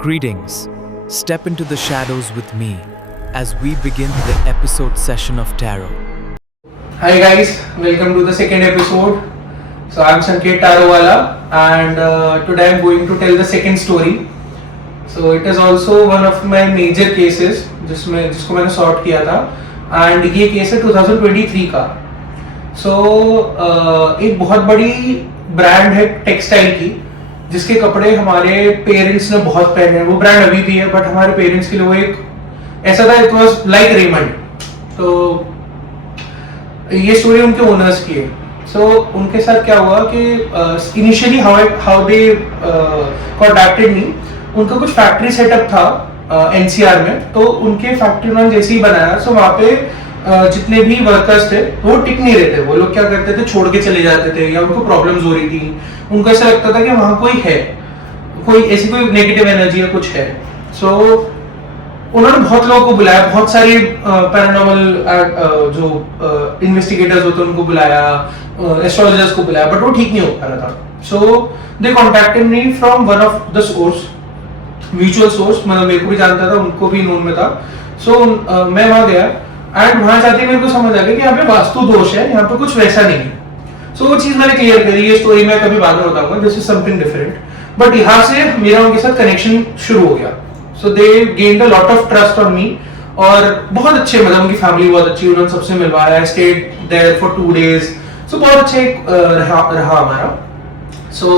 Greetings. Step into the shadows with me as we begin the episode session of Tarot. Hi guys, welcome to the second episode. So I'm Sanket Tarowala and today I'm going to tell the second story. So it is also one of my major cases जिसको मैंने sort किया था and ये case है 2023 का. So एक बहुत बड़ी ब्रांड है टेक्सटाइल की जिसके कपड़े हमारे पेरेंट्स ने बहुत पहने हैं. वो ब्रांड अभी भी है बट हमारे पेरेंट्स के लिए वो एक ऐसा था, इट वाज लाइक रेमंड. तो ये स्टोरी उनके ओनर्स की है. सो उनके साथ क्या हुआ कि इनिशियली हाउ दे कॉन्टैक्टेड मी. उनका कुछ फैक्ट्री सेटअप था एनसीआर में. तो उनके फैक्ट्री उन्होंने जैसे ही बनाया सो वहाँ पे जितने भी वर्कर्स थे वो टिक नहीं रहे थे. वो लोग क्या करते थे, छोड़ के चले जाते थे या उनको प्रॉब्लम्स हो रही थी. उनको ऐसा लगता था कि वहाँ कोई है, कोई ऐसी कोई नेगेटिव एनर्जी या कुछ है. सो उन्होंने बहुत लोगों को बुलाया, बहुत सारे पैरानॉर्मल जो इन्वेस्टिगेटर्स होते हैं उनको बुलाया, एस्ट्रोलॉजर्स को बुलाया, बट वो ठीक नहीं हो पा रहा था. So they contacted me from one of the source, mutual source. मतलब मेरे को भी जानता था, उनको भी नोन में था. सो मैं वहां गया एंड वहां जाते मेरे को समझ आ गया कि यहाँ पे वास्तु दोष है, यहाँ पे कुछ वैसा नहीं है. सो वो चीज मैंने क्लियर करी. ये स्टोरी मैं कभी बाद में बताऊंगा, this is something different. But यहाँ से मेरा उनके साथ कनेक्शन शुरू हो गया. So they gained a lot of trust on me. और बहुत अच्छे, मतलब उनकी फैमिली बहुत अच्छी, उन्होंने सबसे मिलवाया. Stayed there for 2 days. So बहुत अच्छे रहा हमारा. सो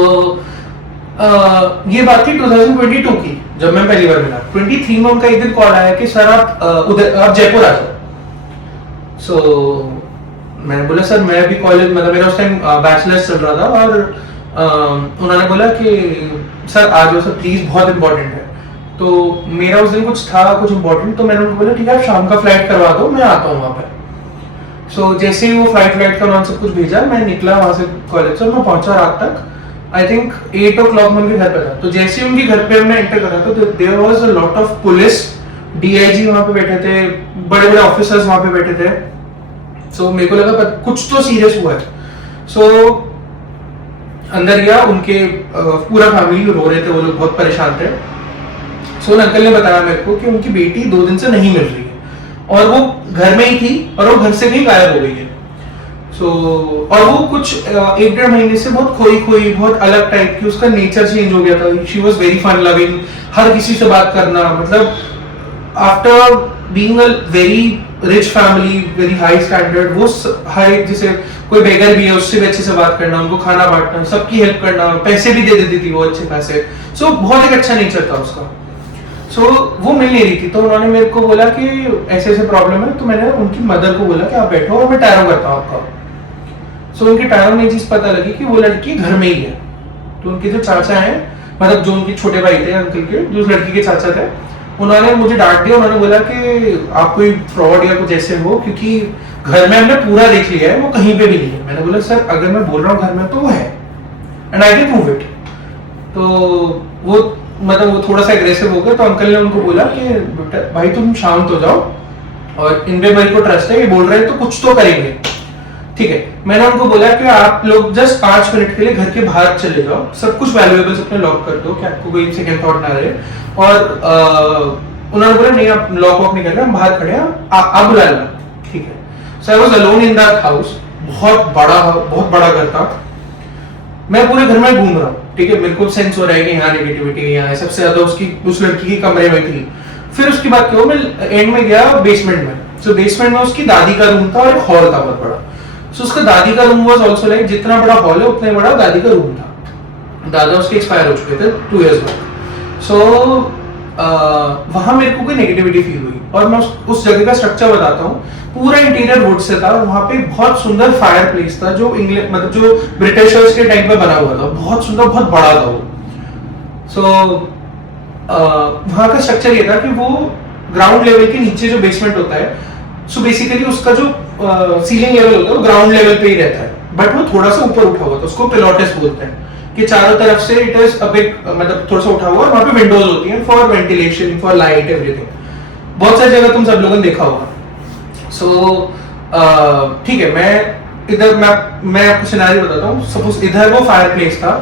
ये बात थी 2022 की जब मैं पहली बार मिला. 23 में उनका एक दिन कॉल आया कि सर आप जयपुर आ जाओ. सो मैंने बोला सर मैं अभी कॉलेज, मतलब मेरा उस टाइम बैचलर्स चल रहा था. और उन्होंने बोला कि सर आ जाओ सर प्लीज, बहुत इंपॉर्टेंट है. तो मेरा उस दिन कुछ था, कुछ इंपॉर्टेंट. तो मैंने उनको बोला ठीक है आप शाम का फ्लाइट करवा दो, मैं आता हूँ वहाँ पे. सो जैसे ही वो फ्लाइट का उन्होंने सब कुछ भेजा, मैं निकला वहाँ से कॉलेज से. मैं पहुंचा रात तक, आई थिंक 8 o'clock में उनके घर पे था. तो जैसे ही उनके घर पे मैं एंटर करा तो there was a lot of police, DIG वहाँ पे बैठे थे, बड़े बड़े ऑफिसर्स वहाँ पे बैठे थे. सो मेरे को लगा कुछ तो सीरियस हुआ है. सो अंदर गया, उनके पूरा फैमिली रो रहे थे, वो लोग बहुत परेशान थे. सो अंकल ने बताया मेरे को कि उनकी बेटी 2 दिन से नहीं मिल रही है और वो घर में ही थी और वो घर से कहीं गायब हो गई है. सो और वो कुछ 1-1.5 महीने से बहुत खोई बहुत अलग टाइप की, उसका नेचर चेंज हो गया था. She was very fun loving, हर किसी से बात करना. मतलब after being a very rich family, very high standard, वो हर एक, जैसे कोई बेगर भी है उससे भी अच्छे से बात करना, उनको खाना बांटना, सबकी हेल्प करना, पैसे भी दे देती थी वो अच्छे खासे. सो बहुत एक अच्छा नेचर था उसका. सो वो मिल नहीं रही थी. तो उन्होंने मेरे को बोला कि ऐसे ऐसे प्रॉब्लम है. तो मैंने उनकी मदर को बोला कि आप बैठो और मैं टैरो करता हूँ आपका. सो उनके टैरो में चीज पता लगी कि वो लड़की घर में ही है. तो उनके जो चाचा हैं, मतलब जो उनके छोटे भाई थे अंकल के, जो उस लड़की के चाचा थे, उन्होंने मुझे डांट दिया. उन्होंने बोला कि आप कोई फ्रॉड या कुछ ऐसे हो, क्योंकि घर में हमने पूरा देख लिया है, वो कहीं पे भी नहीं है. मैंने बोला सर अगर मैं बोल रहा हूँ घर में तो वो है and I can prove it. तो वो मतलब वो थोड़ा सा एग्रेसिव हो गया. तो अंकल ने उनको बोला कि बेटा भाई तुम शांत हो जाओ और इन पे मेरे को ट्रस्ट है, ये बोल रहे हैं तो कुछ तो करेंगे, ठीक है. मैंने उनको बोला कि आप लोग जस्ट 5 मिनट के लिए घर के बाहर चले जाओ, सब कुछ वैल्यूएबल्स अपने लॉक कर दो कि आपको कोई सेकंड थॉट ना रहे. और उन्होंने बोला नहीं आप लॉक वॉक नहीं कर रहे, हम बाहर खड़े हैं, आप बुला लेना, ठीक है. So I was alone in that house. बहुत बड़ा घर था. मैं पूरे घर में घूम रहा हूँ, ठीक है. मेरे को सेंस हो रहा है कि यहाँ नेगेटिविटी यहाँ है. सबसे ज्यादा उस लड़की के कमरे में थी. फिर उसकी बात करो, मैं एंड में गया बेसमेंट में. सो बेसमेंट में उसकी दादी का रूम था और एक हॉल था बहुत बड़ा. सो उसका दादी का रूम वाज आल्सो लाइक, जितना बड़ा हॉल है उतना बड़ा दादी का रूम था. दादा उसके एक्सपायर हो चुके थे 2 years बाद. सो वहां मेरे को कोई नेगेटिविटी फील हुई. और मैं उस जगह का स्ट्रक्चर बताता हूँ. पूरा इंटीरियर वुड से था और वहां पे बहुत सुंदर फायर प्लेस था जो इंग्लैंड, मतलब जो ब्रिटिशर्स के टाइम पे बना हुआ था. बहुत सुंदर, बहुत बड़ा था वो. सो वहां का स्ट्रक्चर ये था कि वो ग्राउंड लेवल के नीचे जो बेसमेंट होता है, सो बेसिकली उसका जो सीलिंग लेवल होता है वो ग्राउंड लेवल पे ही रहता है, बट वो थोड़ा सा ऊपर उठा हुआ था. उसको पिलोटेस बोलते हैं कि चारों तरफ से इट इज अ बिग, मतलब थोड़ा सा उठा हुआ. और वहां पे विंडोज होती हैं for ventilation, for light, everything. बहुत सारी जगह तुम सब लोगों ने देखा होगा. सो ठीक है, मैं आपको सिनेरियो बताता हूँ. सपोज इधर वो फायर प्लेस था,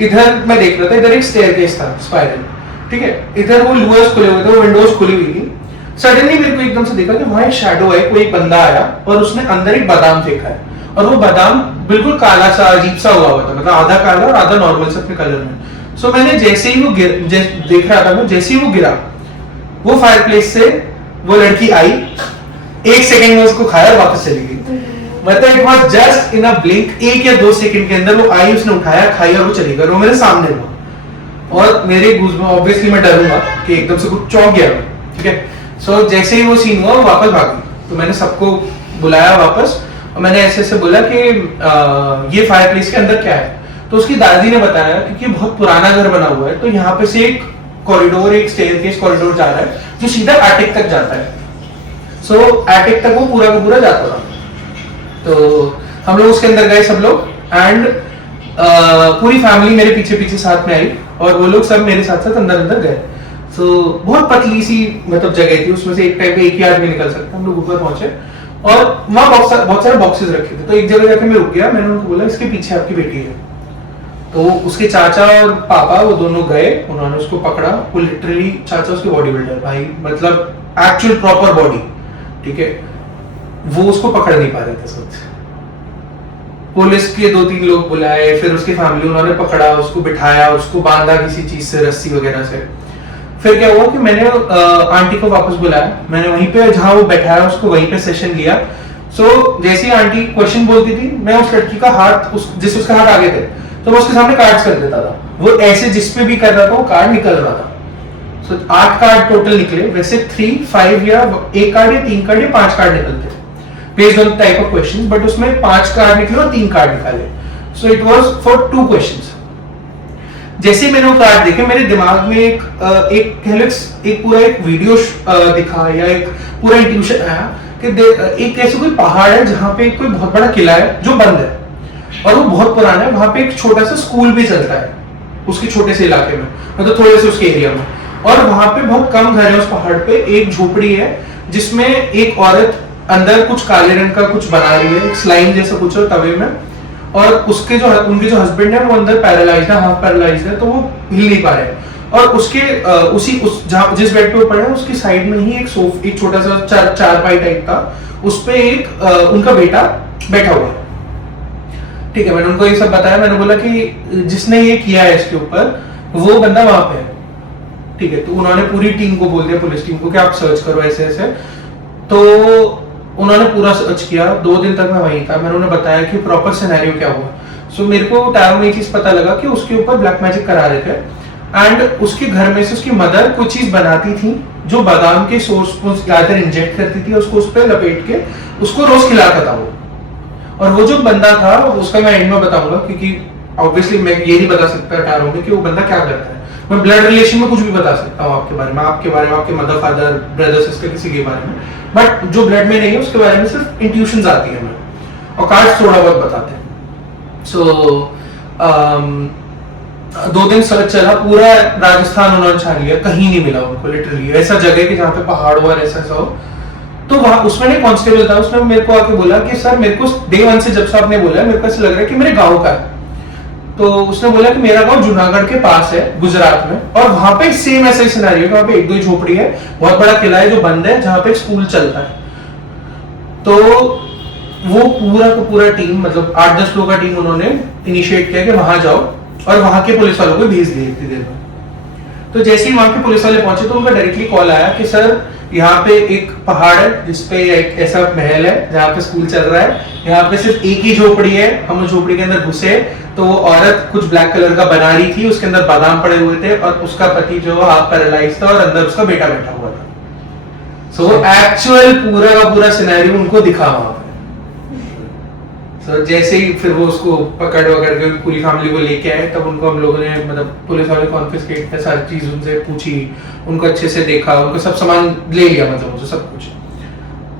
इधर मैं देख रहा था, इधर एक स्टेयरकेस था स्पाइरल. ठीक है, इधर वो लूअर्स खुले हुए थे, वो विंडोज खुली हुई थी। सडनली मेरे को एकदम से देखा कि वहां एक शैडो है, कोई एक बंदा आया और उसने अंदर एक बादाम फेंका है, और वो बादाम बिल्कुल काला सा अजीब सा हुआ था, मतलब आधा काला और आधा नॉर्मल से अपने कलर में। सो मैंने जैसे ही वो देख रहा था, मैं जैसे ही वो गिरा, वो फायरप्लेस से वो लड़की आई, 1 सेकंड में उसको खाया और वापस चली गई। मतलब it was just in a blink, 1 या 2 सेकंड के अंदर वो आई, उसने उठाया, खाई और वो चली गई, और वो मेरे सामने हुआ। और मेरे गूज़ में ऑब्वियसली मैं डरूंगा कि एकदम से कुछ चौंक गया, ठीक है। सो जैसे ही वो सीन हुआ, वो वापस भागी। तो मैंने सबको बुलाया वापस, और मैंने ऐसे ऐसे बोला कि ये फायरप्लेस के अंदर क्या है। तो उसकी दादी ने बताया कि बहुत पुराना घर बना हुआ है, तो यहाँ पे से एक कॉरिडोर, एक स्टेयरकेस कॉरिडोर जा रहा है जो सीधा एटिक तक जाता है। सो एटिक तक वो पूरा का पूरा जाता था। तो हम लोग उसके अंदर गए सब लोग, एंड पूरी फैमिली मेरे पीछे पीछे साथ में आई, और वो लोग सब मेरे साथ साथ अंदर अंदर गए। सो बहुत पतली सी मतलब जगह थी, उसमें से एक टाइम पे एक ही आदमी निकल सकता। हम लोग ऊपर पहुंचे और वहां बहुत सारे बॉक्सेस रखे थे। तो एक जगह जाके मैं रुक गया, मैंने उनको बोला इसके पीछे आपकी बेटी है। तो उसके चाचा और पापा वो दोनों गए, उन्होंने उसको पकड़ा। वो लिटरली, चाचा उसके बॉडी बिल्डर भाई, मतलब एक्चुअल प्रॉपर बॉडी, ठीक है। वो उसको पकड़ नहीं पा रहे थे सब। पुलिस के 2-3 लोग बुलाए, फिर उसकी फैमिली, उन्होंने पकड़ा, उसको बिठाया, उसको बांधा किसी चीज से, रस्सी वगैरह से। फिर क्या हुआ कि मैंने आंटी को वापस बुलाया, मैंने वहीं पे जहां वो बैठाया उसको वहीं पे सेशन लिया। जैसे ही आंटी क्वेश्चन बोलती थी, मैं उस लड़की का हाथ, उसके हाथ आगे थे, तो मैं उसके सामने कार्ड्स कर देता था। वो ऐसे जिस पे भी कर रहा था वो कार्ड निकल रहा था। 8 कार्ड टोटल निकले। वैसे 3, 5 या 1 कार्ड या 3 कार्ड या 5 कार्ड निकलते based on type of question, but उसमें 5 कार्ड निकले और 3 कार्ड निकाले। So it was for 2 questions. जैसे मैंने वो कार्ड देखे, मेरे दिमाग में एक पूरा एक वीडियो दिखा, या एक पूरा इंट्यूशन आया कि एक ऐसे कोई पहाड़ है जहां पे कोई बहुत बड़ा किला है जो बंद है, और वो बहुत पुराना है। वहां पे एक छोटा सा स्कूल भी चलता है उसके छोटे से इलाके में, मतलब थोड़े से उसके एरिया में। और वहां पे बहुत कम घर है उस पहाड़ पे। एक झोपड़ी है जिसमें एक औरत अंदर कुछ काले रंग का कुछ बना रही है, एक स्लाइम जैसा कुछ है तवे में, और उनके जो हस्बैंड है वो अंदर पैरालाइज्ड है, हाफ पैरालाइज्ड है, तो वो हिल नहीं पा रहे हैं। और उसके जिस बेड पे वो पड़े हैं उसकी साइड में ही एक छोटा सा चारपाई टाइप का, उस पे एक उनका बेटा बैठा हुआ है। ठीक है, मैंने उनको ये सब बताया। मैंने बोला कि जिसने ये किया है इसके ऊपर, वो बंदा वहां पे है। ठीक है, तो उन्होंने पूरी टीम को बोल दिया, पुलिस टीम को, कि आप सर्च करो ऐसे ऐसे। तो उन्होंने पूरा सर्च किया। 2 दिन तक मैं वहीं था। मैंने उन्हें बताया कि प्रॉपर सिनेरियो क्या हुआ। सो मेरे को टैरो में ये चीज पता लगा कि उसके ऊपर ब्लैक मैजिक करा रहे थे, एंड उसके घर में से उसकी मदर कुछ चीज बनाती थी जो बादाम के सोर्स को ज्यादा इंजेक्ट करती थी, उसको उस पर लपेट के उसको रोज खिलाता था वो। और वो जो बंदा था उसका मैं एंड में बताऊंगा, क्योंकि ऑब्वियसली मैं ये नहीं बता सकता टैरो में कि वो बंदा क्या करता है। मैं ब्लड रिलेशन में कुछ भी बता सकता हूँ आपके बारे में, आपके मदर फादर ब्रदर सिस्टर किसी के बारे में, बट जो ब्लड में नहीं है उसके बारे में सिर्फ इंट्यूशंस आती है हमें, और कार्ड्स थोड़ा बहुत बताते हैं। सो 2 दिन सर्च चला, पूरा राजस्थान उन्होंने छान लिया, कहीं नहीं मिला उनको। लिटरली ऐसा जगह कि जहाँ पे पहाड़ हुआ ऐसा हो। तो वहां उसमें एक कांस्टेबल था, उसने मेरे को आके बोला कि सर मेरे को डे 1 से जब से आपने बोला मेरे को ऐसा लग रहा है कि मेरे गांव का है। तो उसने बोला कि मेरा गांव जूनागढ़ के पास है, गुजरात में, और वहां पे सेम ऐसा ही सिनेरियो है। वहां पे 1-2 झोपड़ी है, बहुत बड़ा किला है जो बंद है, जहां पे स्कूल चलता है। तो वो पूरा का पूरा टीम, मतलब 8-10 लोगों का टीम उन्होंने इनिशिएट किया कि वहां जाओ, और वहां के पुलिस वालों को भेज दिए इतनी देर में। तो जैसे ही वहां के पुलिस वाले पहुंचे तो उनका डायरेक्टली कॉल आया कि सर यहाँ पे एक पहाड़ है जिसपे एक ऐसा महल है जहाँ पे स्कूल चल रहा है, यहाँ पे सिर्फ एक ही झोपड़ी है, हम उस झोपड़ी के अंदर घुसे तो वो औरत कुछ ब्लैक कलर का बना रही थी, उसके अंदर बादाम पड़े हुए थे, और उसका पति जो हाफ पैरालाइज था और अंदर उसका बेटा बैठा हुआ था। सो एक्चुअल पूरा का पूरा सिनेरियो उनको दिखा वहां पे। सो जैसे ही फिर वो उसको पकड़ के पूरी फैमिली को लेके आए, तब उनको हम लोगों ने, मतलब पुलिस वाले कॉन्फिस्केट किया, सारी चीज उनसे पूछी, उनको अच्छे से देखा, उनको सब सामान ले लिया, मतलब उनसे सब कुछ।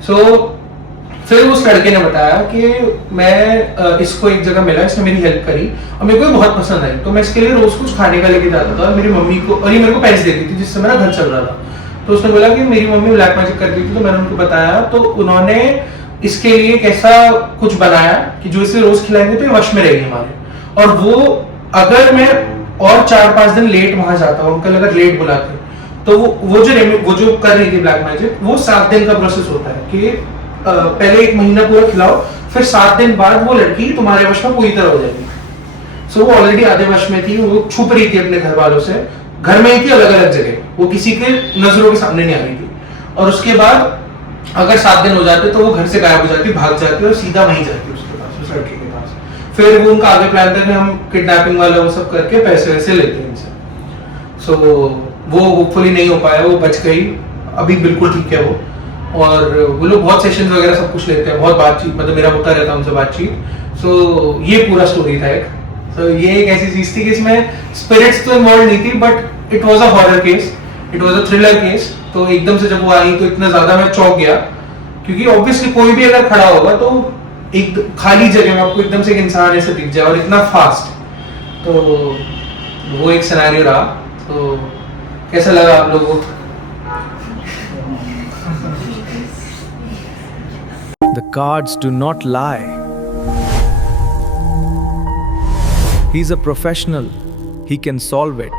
सो फिर उस लड़के ने बताया कि मैं इसको एक जगह मिला, इसने मेरी हेल्प करी और मेरे को बहुत पसंद आई, तो मैं इसके लिए रोज कुछ खाने का लेके जाता था। मेरी मम्मी को, और ये मेरे को पैसे देती थी जिससे मेरा घर चल रहा था। तो उसने बोला कि मेरी मम्मी ब्लैक मैजिक करती थी, तो मैंने उनको बताया, तो उन्होंने इसके लिए कैसा कुछ बनाया कि जो इसे रोज खिलाएंगे तो ये वश में रहेगी हमारे। और वो, अगर मैं और 4-5 दिन लेट वहां जाता है, अंकल अगर लेट बुलाते तो वो जो कर रही थी ब्लैक मैजिक, वो 7 दिन का प्रोसेस होता है कि पहले 1 महीना पूरा खिलाओ, फिर 7 दिन बाद वो लड़की तुम्हारे वश में पूरी तरह हो जाएगी। सो वो ऑलरेडी आधे वश में थी, वो छुप रही थी अपने घर वालों से, घर में ही थी अलग अलग जगह, वो किसी के नजरों के सामने नहीं आ रही थी। और उसके बाद अगर 7 दिन हो जाते तो वो घर से गायब हो जाती, भाग जाती और सीधा वहीं जाती उसके पास, उस लड़के के पास। फिर वो उनका आगे प्लान था कि हम किडनैपिंग वाला वो सब करके पैसे वैसे लेते हैं इनसे। सो वो होपफुली नहीं हो पाया, वो बच गई, अभी बिल्कुल ठीक है वो। और वो लोग बहुत सेशंस वगैरह सब कुछ लेते हैं, बहुत बातचीत, मतलब मेरा होता रहता है उनसे बातचीत। सो ये पूरा स्टोरी था एक। सो ये एक ऐसी चीज थी कि इसमें स्पिरिट्स तो इन्वॉल्व नहीं थी, but it was a horror case, it was a thriller case. तो एकदम से जब वो आई तो इतना ज्यादा मैं चौंक गया, क्योंकि ऑब्वियसली कोई भी अगर खड़ा होगा तो एक खाली जगह में आपको एकदम से एक इंसान ऐसे दिख जाए और इतना फास्ट, तो वो एक सिनेरियो रहा। तो कैसा लगा आप लोगों को? The cards do not lie. He's a professional. He can solve it.